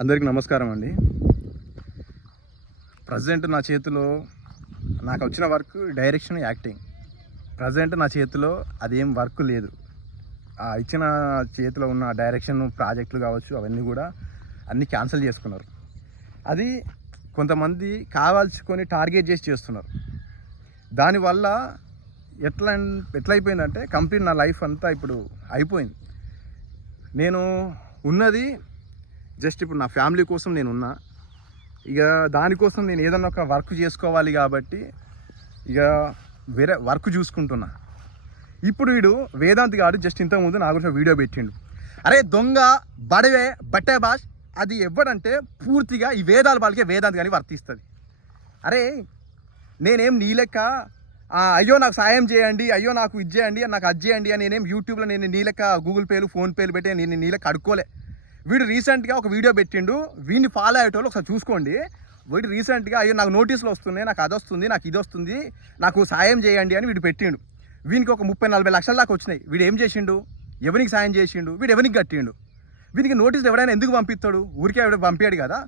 అందరికీ నమస్కారం అండి. ప్రజెంట్ నా చేతిలో నాకు వచ్చిన వర్క్ డైరెక్షన్ యాక్టింగ్ ప్రజెంట్ నా చేతిలో అదేం వర్క్ లేదు. ఆ ఇచ్చిన చేతిలో ఉన్న డైరెక్షన్ ప్రాజెక్టులు కావచ్చు అవన్నీ కూడా అన్నీ క్యాన్సిల్ చేసుకున్నారు. అది కొంతమంది కావాల్చుకొని టార్గెట్ చేసి చేస్తున్నారు. దానివల్ల ఎట్లా ఎట్లా అయిపోయిందంటే కంప్లీట్ నా లైఫ్ అంతా ఇప్పుడు అయిపోయింది. నేను ఉన్నది జస్ట్ ఇప్పుడు నా ఫ్యామిలీ కోసం నేను ఉన్నా. ఇక దానికోసం నేను ఏదన్నా ఒక వర్క్ చేసుకోవాలి కాబట్టి ఇక వేరే వర్క్ చూసుకుంటున్నా. ఇప్పుడు వీడు వేదాంత్ గారు జస్ట్ ఇంతకుముందు నా గురించి వీడియో పెట్టిండు. అరే దొంగ బడవే బట్టే బాష్ అది ఎవ్వడంటే పూర్తిగా ఈ వేదాల వాళ్ళకే వేదాంత్ కానీ వర్తిస్తుంది. అరే నేనేం నీ లెక్క అయ్యో నాకు సాయం చేయండి అయ్యో నాకు ఇది చేయండి నాకు అది చేయండి అని నేనేం యూట్యూబ్లో నేను నీ లెక్క గూగుల్ పేలు ఫోన్పేలు పెట్టి నేను నీ లెక్క అడుక్కోలే. వీడు రీసెంట్గా ఒక వీడియో పెట్టిండు. వీడిని ఫాలో అయ్యేటోళ్ళు ఒకసారి చూసుకోండి. వీడు రీసెంట్గా అయ్యో నాకు నోటీసులు వస్తున్నాయి నాకు అది వస్తుంది నాకు ఇది వస్తుంది నాకు సాయం చేయండి అని వీడు పెట్టిండు. వీనికి ఒక ముప్పై నలభై లక్షల దాకా వచ్చినాయి. వీడు ఏం చేసిండు? ఎవరికి సాయం చేసిండు? వీడు ఎవరికి కట్టిండు? వీనికి నోటీసులు ఎవడైనా ఎందుకు పంపిస్తాడు? ఊరికే ఎవడ పంపాడు కదా.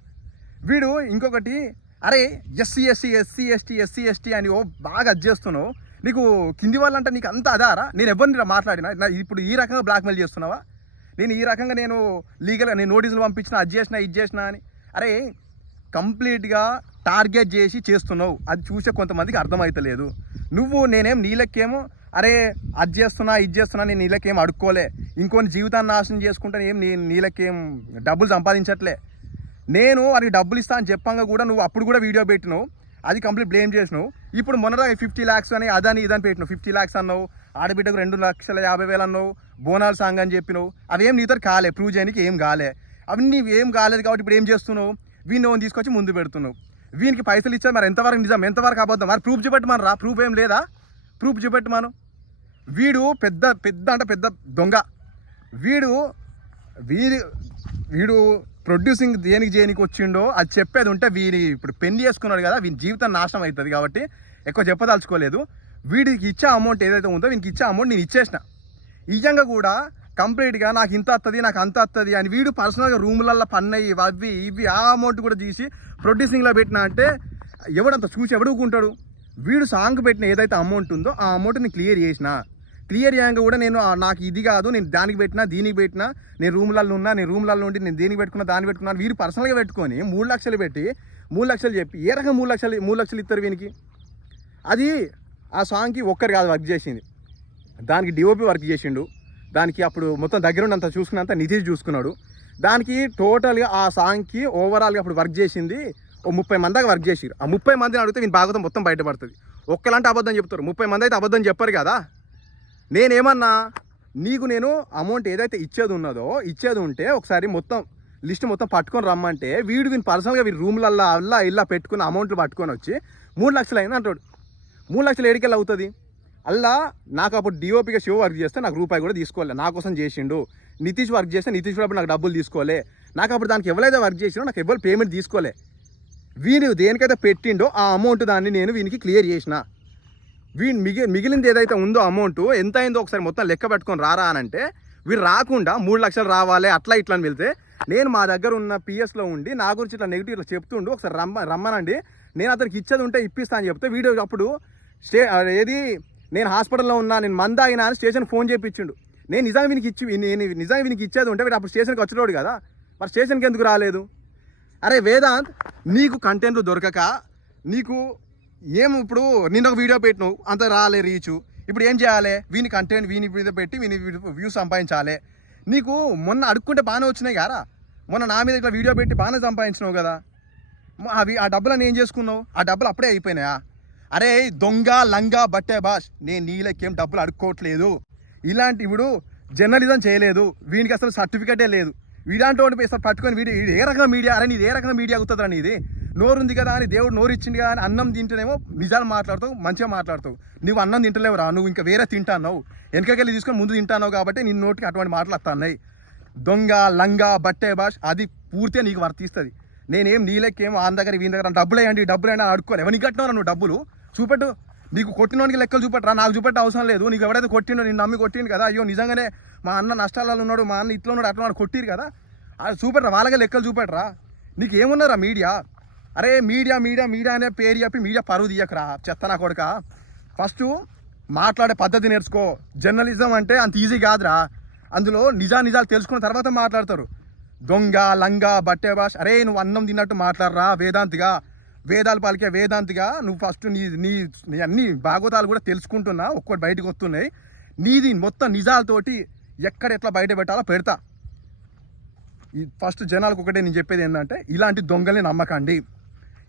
వీడు ఇంకొకటి అరే SC SC SC ST SC ST అని ఓ బాగా అది చేస్తున్నావు. నీకు కింది వాళ్ళంటే నీకు అంత అదారా? నేను ఎవరిని మాట్లాడినా? ఇప్పుడు ఈ రకంగా బ్లాక్మెయిల్ చేస్తున్నావా? నేను ఈ రకంగా నేను లీగల్గా నేను నోటీసులు పంపించిన అది చేసిన ఇది చేసిన అని. అరే కంప్లీట్గా టార్గెట్ చేసి చేస్తున్నావు. అది చూసే కొంతమందికి అర్థమవుతలేదు నువ్వు నేనేం నీళ్ళకేమో అరే అది చేస్తున్నా ఇది చేస్తున్నా నేను నీళ్ళకేం అడుక్కోలే. ఇంకొని జీవితాన్ని నాశనం చేసుకుంటే ఏం నేను నీళ్ళకేం డబ్బులు సంపాదించట్లే. నేను అది డబ్బులు ఇస్తా అని చెప్పంగా కూడా నువ్వు అప్పుడు కూడా వీడియో పెట్టినావు. అది కంప్లీట్ బ్లేమ్ చేసినావు. ఇప్పుడు మొన్నదాకా ఫిఫ్టీ ల్యాక్స్ అని అదని ఇదని పెట్టినావు. ఫిఫ్టీ ల్యాక్స్ అన్నావు. ఆడబిడ్డకు రెండు లక్షల యాభై వేలు అన్నావు బోనాలు సాంగ్ అని చెప్పినావు. అవేం నీతో కాలే ప్రూవ్ చేయడానికి ఏం కాలే. అవన్నీ ఏం కాలేదు కాబట్టి ఇప్పుడు ఏం చేస్తున్నావు? వీడిని ఓన్ తీసుకొచ్చి ముందు పెడుతున్నావు. వీనికి పైసలు ఇచ్చారు మరి ఎంతవరకు నిజం ఎంతవరకు అబద్ధం? మరి ప్రూఫ్ చూపెట్టమని రా ప్రూఫ్ ఏం లేదా? ప్రూఫ్ చూపెట్టమను వీడు పెద్ద పెద్ద అంటే పెద్ద దొంగ. వీడు వీడి వీడు ప్రొడ్యూసింగ్ దేనికి చేయనికి వచ్చిండో అది చెప్పేది ఉంటే వీరి ఇప్పుడు పెళ్ళి చేసుకున్నాడు కదా వీని జీవితం నాశనం అవుతుంది కాబట్టి ఎక్కువ చెప్పదలుచుకోలేదు. వీడికి ఇచ్చే అమౌంట్ ఏదైతే ఉందో వీనికి ఇచ్చే అమౌంట్ నేను ఇచ్చేసిన. నిజంగా కూడా కంప్లీట్గా నాకు ఇంత వస్తుంది నాకు అంత వస్తుంది అని వీడు పర్సనల్గా రూములల్లో పన్నయ్యి అవి ఇవి ఆ అమౌంట్ కూడా తీసి ప్రొడ్యూసింగ్లో పెట్టిన అంటే ఎవడంత చూసి ఎవడుకుంటాడు వీడు సాంగ్ పెట్టిన ఏదైతే అమౌంట్ ఉందో ఆ అమౌంట్ నేను క్లియర్ చేసిన. క్లియర్ చేయంగా కూడా నేను నాకు ఇది కాదు నేను దానికి పెట్టినా దీనికి పెట్టినా నేను రూమ్లలో ఉన్నా నేను రూమ్లలో ఉండి నేను దేనికి పెట్టుకున్నా దాన్ని పెట్టుకున్నా వీరు పర్సనల్గా పెట్టుకొని మూడు లక్షలు పెట్టి మూడు లక్షలు చెప్పి ఏ రకంగా మూడు లక్షలు మూడు లక్షలు ఇస్తారు వీనికి? అది ఆ సాంగ్కి ఒక్కరు కాదు వర్క్ చేసింది. దానికి డిఓపి వర్క్ చేసిండు. దానికి అప్పుడు మొత్తం దగ్గరుండంత చూసుకున్నంత నితీష్ చూసుకున్నాడు. దానికి టోటల్గా ఆ సాంగ్కి ఓవరాల్గా అప్పుడు వర్క్ చేసింది ఓ ముప్పై మంది దాకా వర్క్ చేసిరు ఆ ముప్పై మందిని అడిగితే వీని భాగవతం మొత్తం బయటపడుతుంది. ఒక్కలాంటి అబద్ధం చెప్తారు. ముప్పై మంది అయితే అబద్ధం చెప్పరు కదా. నేనేమన్నా నీకు నేను అమౌంట్ ఏదైతే ఇచ్చేది ఉన్నదో ఇచ్చేది ఉంటే ఒకసారి మొత్తం లిస్ట్ మొత్తం పట్టుకొని రమ్మంటే వీడు వీని పర్సనల్గా వీడి రూమ్లల్లో అల్లా ఇల్లా పెట్టుకున్న అమౌంట్లు పట్టుకొని వచ్చి మూడు లక్షలు అయింది అంటాడు. మూడు లక్షలు ఏడికెళ్ళి అవుతుంది? అల్లా నాకు అప్పుడు డిఓపిగా షో వర్క్ చేస్తే నాకు రూపాయి కూడా తీసుకోవాలి నా కోసం చేసిండు. నితీష్ వర్క్ చేస్తే నితీష్ కూడా నాకు డబ్బులు తీసుకోలే. నాకు అప్పుడు దానికి ఎవరైతే వర్క్ చేసినో నాకు ఎవరు పేమెంట్ తీసుకోలే. వీని దేనికైతే పెట్టిండో ఆ అమౌంట్ దాన్ని నేను వీనికి క్లియర్ చేసిన. వీని మిగి మిగిలింది ఏదైతే ఉందో అమౌంట్ ఎంత అయిందో ఒకసారి మొత్తం లెక్క పెట్టుకొని రారా అని అంటే వీడు రాకుండా మూడు లక్షలు రావాలి అట్లా ఇట్లా అని వెళ్తే నేను మా దగ్గర ఉన్న పిఎస్లో ఉండి నా గురించి ఇట్లా నెగిటివ్ ఇట్లా చెప్తుండు ఒకసారి రమ్మ రమ్మనండి. నేను అతనికి ఇచ్చేది ఉంటే ఇప్పిస్తా అని చెప్తే వీడియో అప్పుడు స్టే ఏది? నేను హాస్పిటల్లో ఉన్నా నేను మందాగినా అయినా అని స్టేషన్ ఫోన్ చేయించిండు నేను నిజాం వీనికి ఇచ్చి నేను నిజాం వీనికి ఇచ్చేది ఉంటే వీడు అప్పుడు స్టేషన్కి వచ్చినోడు కదా. మరి స్టేషన్కి ఎందుకు రాలేదు? అరే వేదాంత్ నీకు కంటెంట్లు దొరకక నీకు ఏం ఇప్పుడు నిన్న ఒక వీడియో పెట్టినావు అంత రాలే రీచు. ఇప్పుడు ఏం చేయాలి? వీని కంటెంట్ వీని మీద పెట్టి వీని వ్యూస్ సంపాదించాలి. నీకు మొన్న అడుక్కుంటే బాగానే వచ్చినాయి కదా. మొన్న నా మీద ఇట్లా వీడియో పెట్టి బాగానే సంపాదించినావు కదా. అవి ఆ డబ్బులను ఏం చేసుకున్నావు? ఆ డబ్బులు అప్పుడే అయిపోయినాయా? అరే దొంగ లంగా బట్టే బాష్ నేను నీళ్ళకేం డబ్బులు అడుక్కోవట్లేదు. ఇలాంటి ఇప్పుడు జర్నలిజం చేయలేదు. వీనికి అసలు సర్టిఫికేటే లేదు. వీడాంటి వాడిని అసలు పట్టుకొని వీడి ఇది ఏ రకంగా మీడియా? అరే నీది ఏ రకంగా మీడియా అవుతుందా నీది? నోరు ఉంది కదా అని దేవుడు నోరు ఇచ్చింది కదా అని అన్నం తింటేనేమో నిజాలు మాట్లాడతావు మంచిగా మాట్లాడతావు. నువ్వు అన్నం తింటలేవు రా నువ్వు ఇంకా వేరే తింటాన్నావు వెనకకెళ్ళి తీసుకొని ముందు తింటాన్నావు కాబట్టి నీ నోటికి అటువంటి మాటలు వస్తున్నాయి. దొంగ లంగా బట్టే భాష అది పూర్తిగా నీకు వర్తిస్తుంది. నేనేం నీలకేం ఆన్ దగ్గర వీని దగ్గర డబ్బులు వేయండి డబ్బులు వేయండి అని ఎవరికి కట్టినావు నువ్వు డబ్బులు? చూపెట్టు. నీకు కొట్టినోనికి లెక్కలు చూపెట్టరా? నాకు చూపెట్టే అవసరం లేదు. నీకు ఎవడైతే కొట్టిండో నిన్ను నమ్మి కొట్టిండు కదా? అయ్యో నిజంగానే మా అన్న నష్టాలలో ఉన్నాడు మా అన్న ఇట్లా ఉన్నాడు అట్లా ఉన్నాడు కొట్టిరు కదా? అది చూపెట్టరా వాళ్ళకే లెక్కలు చూపెట్టరా? నీకు ఏమున్నారా మీడియా? అరే మీడియా మీడియా మీడియా అనే పేరు చెప్పి మీడియా పరువు తీయకరా చెత్త నా కొడుక. ఫస్ట్ మాట్లాడే పద్ధతి నేర్చుకో. జర్నలిజం అంటే అంత ఈజీ కాదురా. అందులో నిజా నిజాలు తెలుసుకున్న తర్వాత మాట్లాడతారు. దొంగ లంగా బట్టే భాష. అరే నువ్వు అన్నం తిన్నట్టు మాట్లాడరా వేదాంతిగా. వేదాలు పలికే వేదాంతిగా నువ్వు ఫస్ట్ నీ నీ నీ అన్ని భాగవతాలు కూడా తెలుసుకుంటున్నా ఒక్కటి బయటకు వస్తున్నాయి. నీది మొత్తం నిజాలతోటి ఎక్కడ ఎట్లా బయట పెట్టాలో పెడతా. ఈ ఫస్ట్ జనాలకు ఒకటే నేను చెప్పేది ఏంటంటే ఇలాంటి దొంగల్ని నమ్మకండి.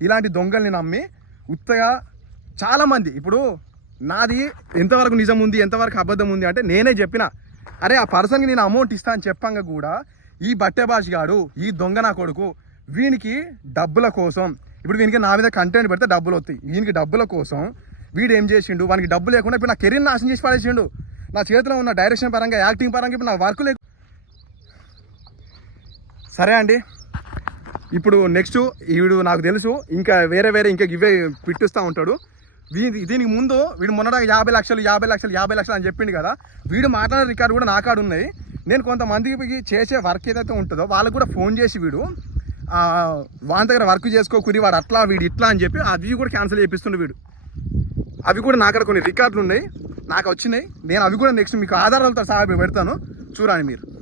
ఇలాంటి దొంగల్ని నమ్మి ఉత్తగా చాలామంది ఇప్పుడు నాది ఎంతవరకు నిజం ఉంది ఎంతవరకు అబద్ధం ఉంది అంటే నేనే చెప్పిన. అరే ఆ పర్సన్కి నేను అమౌంట్ ఇస్తా అని చెప్పంగా కూడా ఈ బట్టేబాజ్ గాడు ఈ దొంగ నా కొడుకు వీనికి డబ్బుల కోసం ఇప్పుడు వీనికి నా మీద కంటెంట్ పెడితే డబ్బులు వస్తాయి. వీనికి డబ్బుల కోసం వీడు ఏం చేసిండు? వానికి డబ్బు లేకుండా ఇప్పుడు నా కెరీర్ నాశనం చేసి పడేసిండు. నా చేతిలో ఉన్న డైరెక్షన్ పరంగా యాక్టింగ్ పరంగా ఇప్పుడు నా వర్క్ లేకు సరే అండి. ఇప్పుడు నెక్స్ట్ వీడు నాకు తెలుసు ఇంకా వేరే వేరే ఇంకా ఇవే పిట్టిస్తూ ఉంటాడు. వీడి దీనికి ముందు వీడు మొన్నటిదాకా యాభై లక్షలు యాభై లక్షలు యాభై లక్షలు అని చెప్పిండు కదా. వీడు మాట్లాడే రికార్డు కూడా నా కాడు ఉన్నాయి నేను కొంతమందికి చేసే వర్క్ ఏదైతే ఉంటుందో వాళ్ళకు కూడా ఫోన్ చేసి వీడు వాళ్ళ వాని దగ్గర వర్క్ చేసుకోకురి వాడు అట్లా వీడు ఇట్లా అని చెప్పి అవి కూడా క్యాన్సిల్ చేపిస్తుండే వీడు. అవి కూడా నా కొన్ని రికార్డులు ఉన్నాయి నాకు వచ్చినాయి. నేను అవి కూడా నెక్స్ట్ మీకు ఆధారాలతో సహా పెడతాను. చూడండి మీరు.